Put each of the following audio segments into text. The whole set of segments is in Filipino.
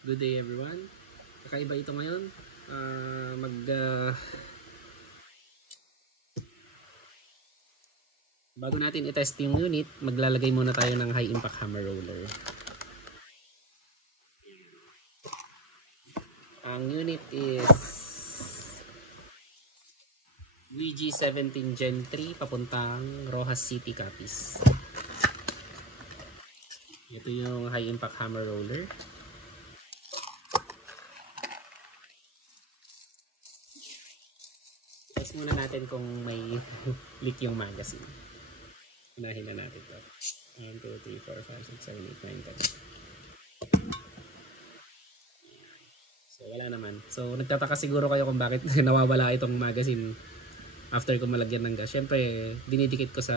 Good day everyone. Kakaiba ito ngayon. Bago natin i-test yung unit, maglalagay muna tayo ng high impact hammer roller. Ang unit is VG17 Gen 3 papuntang Rojas City, Capiz. Ito yung high impact hammer roller. Test muna natin kung may leak yung magazine. Unahin na natin ito. 1, 2, 3, 4, 5, 6, 7, 8, 9, 10. So wala naman. So nagtataka siguro kayo kung bakit nawawala itong magazine after ko malagyan ng gas. Syempre dinidikit ko sa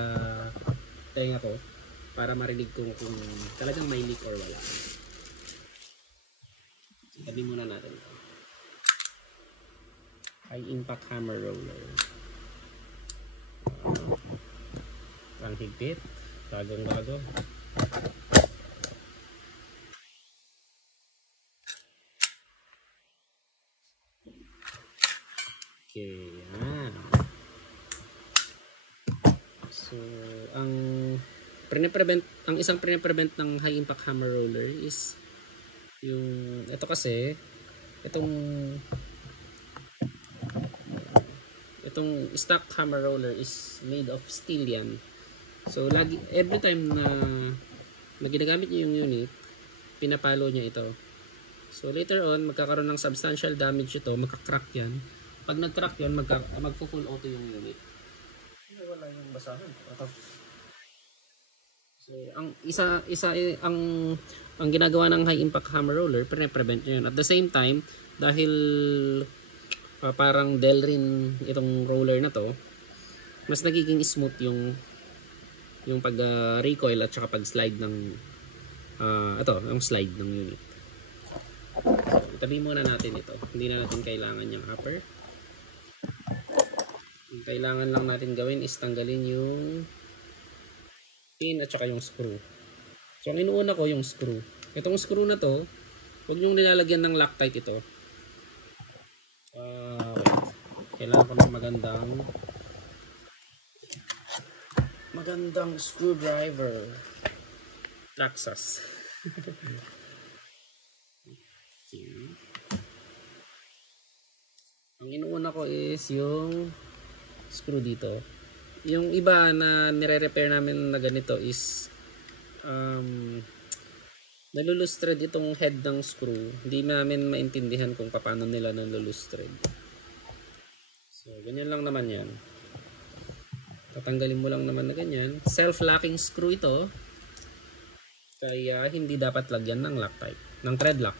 tenga ko para marinig ko kung talagang may leak or wala. Tabi muna natin ito. High impact hammer roller. Ang higpit. Bagong bago. Okay, yan. So, ang isang prevent ng high impact hammer roller is yung ito kasi itong stock hammer roller is made of steel yan. So, every time na ginagamit niyo yung unit, pinapalo niya ito. So, later on, magkakaroon ng substantial damage ito, magka-crack yan. Pag nag-crack yan, magpo-full auto yung unit. Wala yung basahan. So, ang ginagawa ng high impact hammer roller, prevent niya yun. At the same time, dahil parang Delrin itong roller na to, mas nagiging smooth yung pag recoil at saka pag slide ng yung slide ng unit. So, itabi muna natin ito. Hindi na natin kailangan yung upper. Yung kailangan lang natin gawin is tanggalin yung pin at saka yung screw. So ang inuuna ko yung screw. Itong screw na to, huwag nyo nilalagyan ng Loctite ito. Kailangan ko ng magandang screwdriver. Traxxas. Ang inuuna ko is yung screw dito. Yung iba na nire-repair namin na ganito is nalulus thread itong head ng screw. Hindi namin maintindihan kung paano nila nalulus thread. So, ganyan lang naman yan. Tatanggalin mo lang naman na ganyan. Self-locking screw ito. Kaya hindi dapat lagyan ng Loctite. Ng thread lock.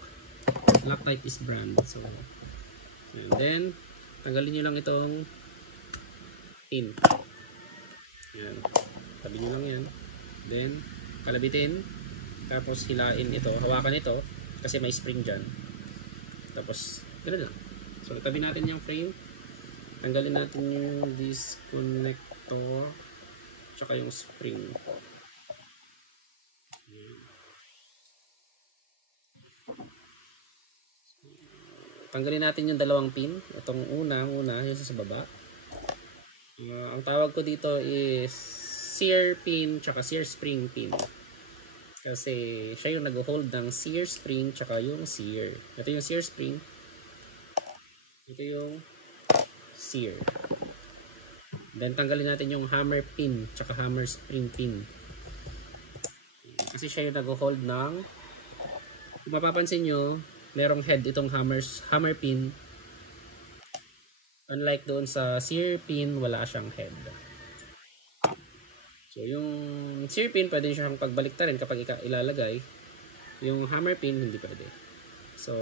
Loctite is brand. So, and then, tanggalin nyo lang itong pin. Yan. Tabi nyo lang yan. Then, kalabitin. Tapos, hilain ito. Hawakan ito. Kasi may spring dyan. Tapos, ganoon lang. So, tabi natin yung frame. Tanggalin natin yung disconnector. Tsaka yung spring. Tanggalin natin yung dalawang pin. Itong una, yung sa baba. Ang tawag ko dito is sear pin tsaka sear spring pin. Kasi siya yung nag-hold ng sear spring tsaka yung sear. Ito yung sear spring. Ito yung sear. Then tanggalin natin yung hammer pin tsaka hammer spring pin. Kasi siya yung nag-hold ng, kung mapapansin nyo, merong head itong hammer pin. Unlike doon sa sear pin, wala siyang head. So, yung sear pin, pwede siyang pagbaliktarin kapag ilalagay. Yung hammer pin, hindi pwede. So,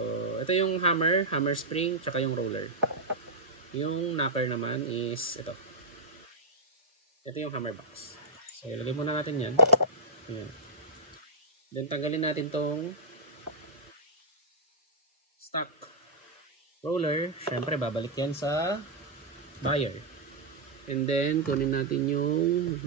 ito yung hammer spring, tsaka yung roller. Yung knocker naman is ito. Ito yung hammer box. So, ilagay muna natin yan. Ayan. Then, tanggalin natin tong stock roller. Siyempre, babalik yan sa buyer. And then, kunin natin yung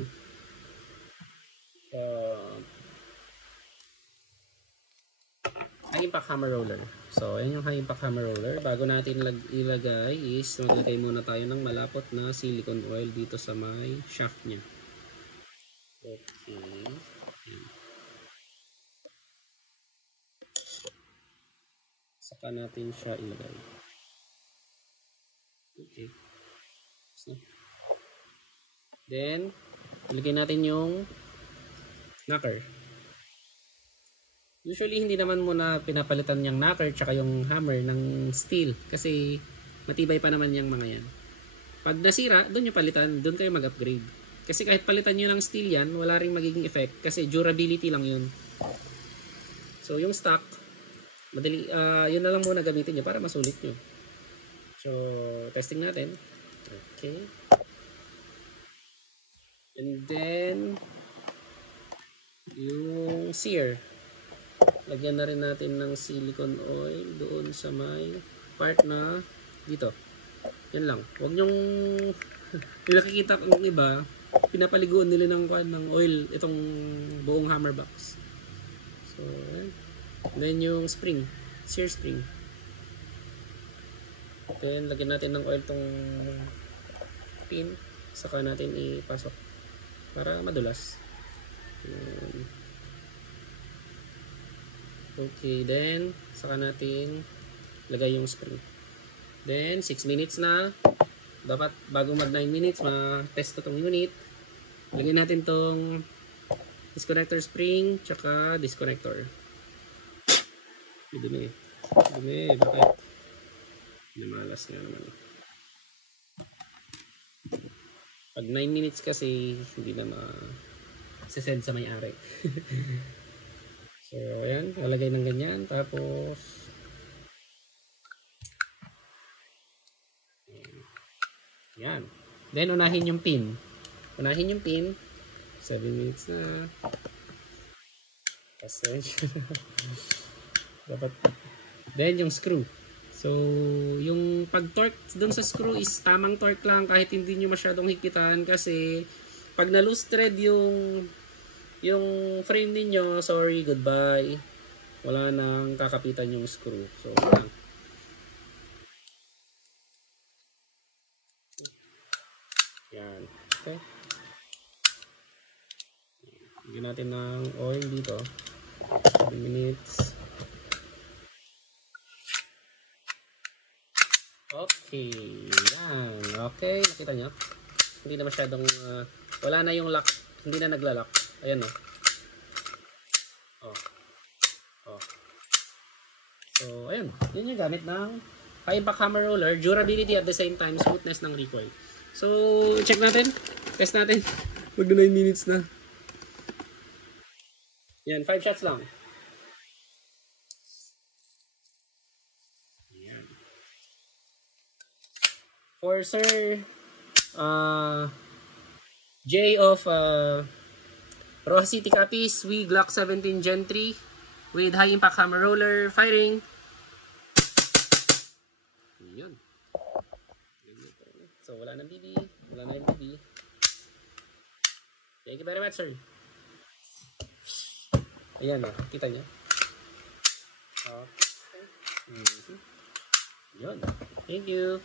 high impact hammer roller. So, ayan yung high impact hammer roller. Bago natin ilagay is maglagay muna tayo ng malapot na silicone oil dito sa may shaft niya. Okay. Saka natin siya ilagay. Okay. So, then, ilagay natin yung knocker. Usually, hindi naman muna pinapalitan yung knocker tsaka yung hammer ng steel kasi matibay pa naman yung mga yan. Pag nasira, doon yung palitan, doon kayo mag-upgrade. Kasi kahit palitan nyo ng steel yan, wala ring magiging effect kasi durability lang yun. So, yung stock, madali, yun na lang muna gamitin nyo para masulit nyo. So, testing natin. Okay. And then, yung sear. Lagyan na rin natin ng silicone oil doon sa may part na dito. Yan lang. Huwag nyong nakikita ko ng iba, pinapaliguan nila ng oil itong buong hammer box. So, yan. Then yung spring, sear spring. Then lagyan natin ng oil tong pin, saka natin ipasok para madulas. Okay, then saka natin lagay yung spring. Then 6 minutes na. Dapat bago mag 9 minutes ma-test itong unit. Lagyan natin tong disconnector spring tsaka disconnector. Dumi. Bakit? Namalas nga naman. Pag 9 minutes kasi hindi na ma-send sa may-ari. So, ayan. Lalagay ng ganyan. Tapos, ayan. Then, unahin yung pin. 7 minutes na. Kasi, dapat. Then, yung screw. So, yung pag-torque dun sa screw is tamang torque lang kahit hindi nyo masyadong higpitan kasi pag na-loose thread yung frame ninyo, sorry, goodbye. Wala nang kakapitan yung screw. So, lang. Yan. Okay. Lagyan natin ng oil dito. 7 minutes. Okay. Yan. Okay. Nakita nyo? Hindi na masyadong, wala na yung lock. Hindi na naglalak. Ayan o. So, ayan. Yun yung gamit ng high impact hammer roller. Durability at the same time, smoothness ng recoil. So, check natin. Test natin. Mag 9 minutes na. Yan, 5 shots lang. Yan. For Sir J of Roja City Capiz, we Glock 17 Gen 3 with high impact hammer roller firing. Yun. So, wala nang BB. Wala na yung BB. Thank you very much, sir. Ayan o. Kita nyo? Okay. Yun. Thank you.